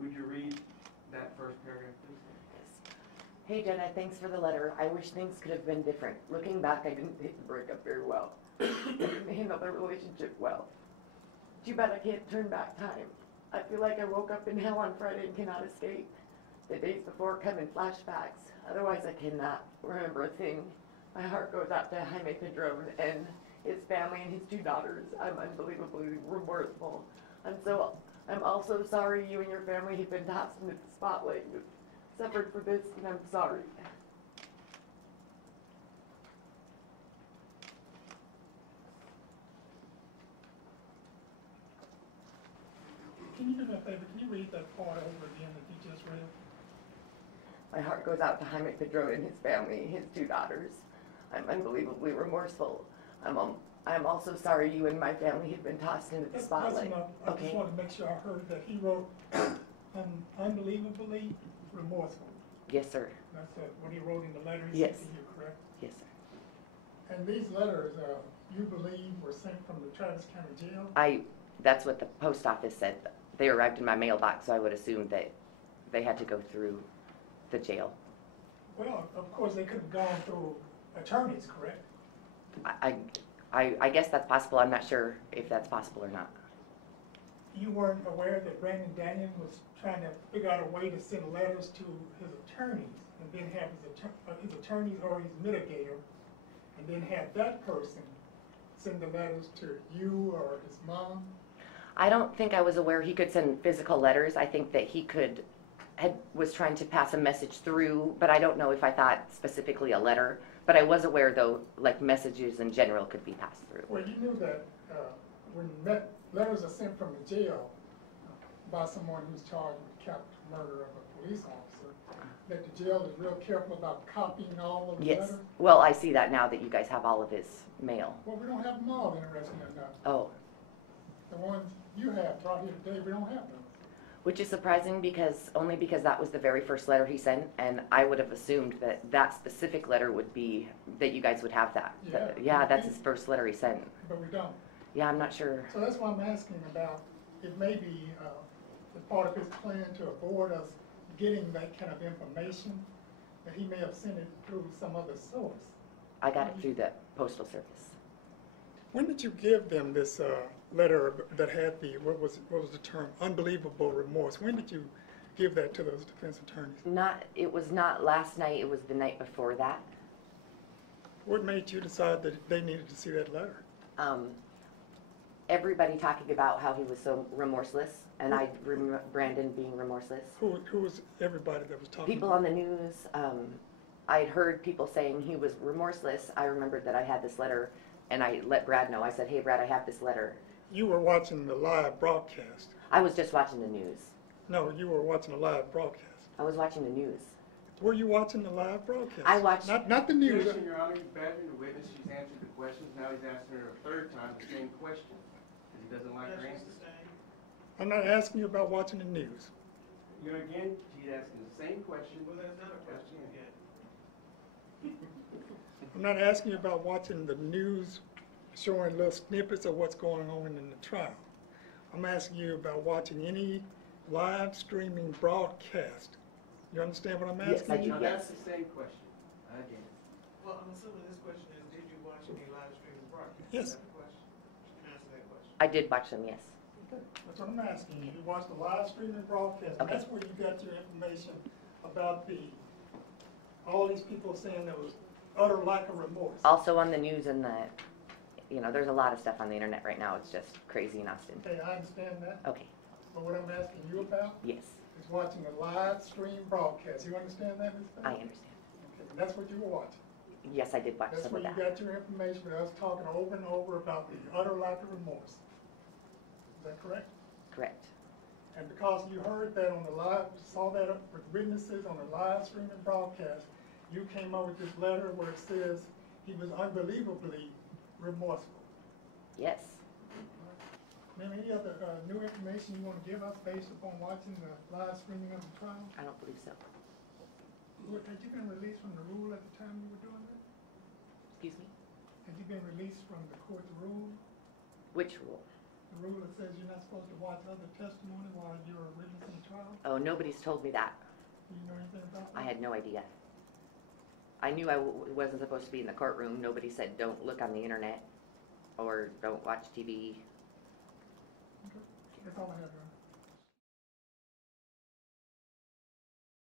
Would you read that first paragraph, please? Yes. Hey Jenna, thanks for the letter. I wish things could have been different. Looking back, I didn't take the breakup very well. I didn't handle the relationship well. Too bad I can't turn back time. I feel like I woke up in hell on Friday and cannot escape. The days before come in flashbacks. Otherwise, I cannot remember a thing. My heart goes out to Jaime Padron and his family and his 2 daughters. I'm unbelievably remorseful. I'm also sorry you and your family have been tossed into the spotlight. You've suffered for this, and I'm sorry. Can you do me a favor? Can you read that part over again that you just read? My heart goes out to Jaime Padron and his family, his 2 daughters. I'm unbelievably remorseful. I'm also sorry you and my family have been tossed into the spotlight. I just wanted to make sure I heard that he wrote unbelievably remorseful. Yes, sir. That's what he wrote in the letter he Yes. sent to you, correct? Yes, sir. And these letters, you believe, were sent from the Travis County Jail? That's what the post office said. They arrived in my mailbox, so I would assume that they had to go through the jail. Well, of course, they could have gone through attorneys, correct? I guess that's possible. I'm not sure if that's possible or not. You weren't aware that Brandon Daniel was trying to figure out a way to send letters to his attorneys and then have his attorneys or his mitigator, and then have that person send the letters to you or his mom? I don't think I was aware he could send physical letters. I think that he was trying to pass a message through, but I don't know if I thought specifically a letter. But I was aware, though, like messages in general could be passed through. Well, you knew that when letters are sent from the jail by someone who's charged with capital murder of a police officer, that the jail is real careful about copying all of the Yes. letters? Well, I see that now that you guys have all of his mail. Well, we don't have them all, interesting enough. Oh. The ones you have brought here today, we don't have them. Which is surprising only because that was the very first letter he sent, and I would have assumed that specific letter would be, that you guys would have that. Yeah, that's his first letter he sent. But we don't. Yeah, I'm not sure. So that's why I'm asking about, it may be the part of his plan to avoid us getting that kind of information, that he may have sent it through some other source. I got it through the Postal Service. When did you give them this letter that had the, what was the term, unbelievable remorse? When did you give that to those defense attorneys? It was not last night, it was the night before that. What made you decide that they needed to see that letter? Everybody talking about how he was so remorseless, and I remember Brandon being remorseless. Who was everybody that was talking? People on the news. I had heard people saying he was remorseless. I remembered that I had this letter, and I let Brad know. I said, hey, Brad, I have this letter. You were watching the live broadcast. I was just watching the news. No, you were watching the live broadcast. I was watching the news. Were you watching the live broadcast? I watched... Not the news. Yes, Your Honor, he's badgering the witness. She's answered the questions. Now he's asking her a 3rd time the same question. Because he doesn't like her answers. I'm not asking you about watching the news. You know, again, she's asking the same question. Well, that's not a question again. I'm not asking you about watching the news showing little snippets of what's going on in the trial. I'm asking you about watching any live streaming broadcast. You understand what I'm asking? Yes, I do. Now, that's the same question. Again. Well, I'm assuming this question is, did you watch any live streaming broadcast? Yes. Is that the question? You can answer that question. I did watch them, yes. Okay. That's what I'm asking you. You watched the live streaming broadcast. Okay. That's where you got your information about all these people saying there was utter lack of remorse. Also on the news and there's a lot of stuff on the internet right now. It's just crazy in Austin. Okay, I understand that. Okay. But what I'm asking you about Yes, is watching a live stream broadcast. You understand that, Ms. I Feland? understand. Okay, and that's what you were watching. Yes, I did watch That's some where of you that. got your information with us talking over and over about the utter lack of remorse. Is that correct? Correct. And because you heard that on the live, saw that with witnesses on the live streaming broadcast, you came up with this letter where it says he was unbelievably remorseful. Yes. Ma'am, any other new information you want to give us based upon watching the live streaming of the trial? I don't believe so. Had you been released from the rule at the time you were doing that? Excuse me? Had you been released from the court's rule? Which rule? The rule that says you're not supposed to watch other testimony while you're witnessing the trial? Oh, nobody's told me that. Do you know anything about that? I had no idea. I knew I wasn't supposed to be in the courtroom. Nobody said don't look on the internet or don't watch TV. Okay. That's all I have, Your Honor.